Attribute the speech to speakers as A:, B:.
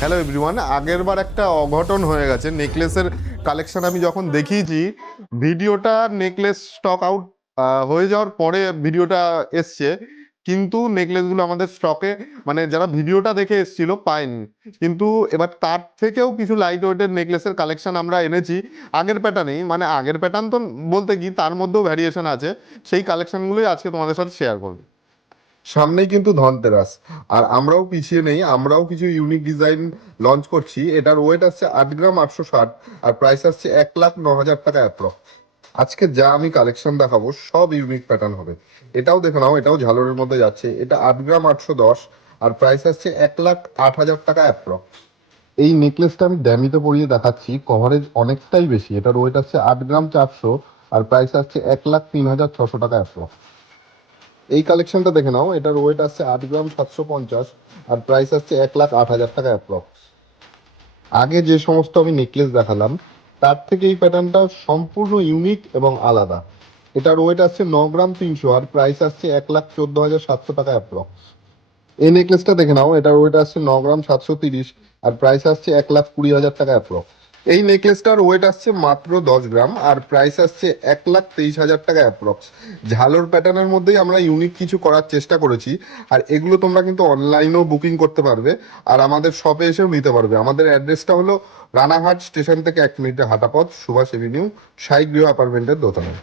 A: Hello everyone আগের বার একটা অঘটন হয়ে গেছে। নেকলেসের কালেকশন আমি যখন দেখিয়েছি, ভিডিওটা নেকলেস স্টক আউট হয়ে যাওয়ার পরে ভিডিওটা এসছে। কিন্তু নেকলেসগুলো আমাদের স্টকে মানে যারা ভিডিওটা দেখে এসেছিল, পায়নি। কিন্তু এবার তার থেকেও কিছু লাইট ওয়েটের নেকলেসের কালেকশন আমরা এনেছি। আগের প্যাটার্নেই মানে আগের প্যাটার্ন তো বলতে কি, তার মধ্যেও ভ্যারিয়েশন আছে। সেই কালেকশনগুলোই আজকে তোমাদের সাথে শেয়ার করব। সামনেই কিন্তু ধনতেরাস। আর আমরাও পিছিয়ে নেই, আমরাও কিছু ইউনিক ডিজাইন লঞ্চ করছি। এটার ওয়েট আসছে আট গ্রাম আটশো ষাট, আর প্রাইস আসছে এক লাখ ন হাজার টাকা অ্যাপ্রক্স আজকে যা আমি কালেকশন দেখাবো, সব ইউনিক প্যাটার্ন হবে। এটাও দেখে নাও, এটাও ঝালরের মধ্যে যাচ্ছে। এটা আট গ্রাম আটশো দশ, আর প্রাইস আসছে এক লাখ আট হাজার টাকা অ্যাপ্রক্স এই নেকলেসটা আমি ড্যামিতে পরিয়ে দেখাচ্ছি কভারেজ অনেকটাই বেশি। এটার ওয়েট আসছে আট গ্রাম চারশো, আর প্রাইস আসছে এক লাখ তিন হাজার ছশো টাকা অ্যাপ্রক্স এই কালেকশনটা দেখে নাও, এটার ওয়েট আসছে আট গ্রাম সাতশো পঞ্চাশ আর প্রাইস আসছে এক লাখ আট হাজার টাকা অ্যাপ্রক্স আগে যে সমস্ত আমি নেকলেস দেখালাম, তার থেকে এই প্যাটার্নটা সম্পূর্ণ ইউনিক এবং আলাদা। এটার ওয়েট আসছে ন গ্রাম তিনশো আর প্রাইস আসছে এক লাখ চোদ্দ হাজার সাতশো টাকা অ্যাপ্রক্স এই নেকলেসটা দেখে নাও, এটার ওয়েট আসছে ন গ্রাম সাতশো তিরিশ আর প্রাইস আসছে এক লাখ কুড়ি হাজার টাকা অ্যাপ্রক্স এই নেকলেসটার ওয়েট আসছে মাত্র দশ গ্রাম আর প্রাইস আসছে এক লাখ তেইশ হাজার টাকা অ্যাপ্রক্স ঝালোর প্যাটার্নের মধ্যেই আমরা ইউনিক কিছু করার চেষ্টা করেছি আর এগুলো তোমরা কিন্তু অনলাইনেও বুকিং করতে পারবে আর আমাদের শপে এসেও নিতে পারবে। আমাদের অ্যাড্রেসটা হলো রানাঘাট স্টেশন থেকে এক মিনিটের হাঁটা পথ সুভাষ এভিনিউ সাই গৃহ অ্যাপার্টমেন্টের দোতলায়।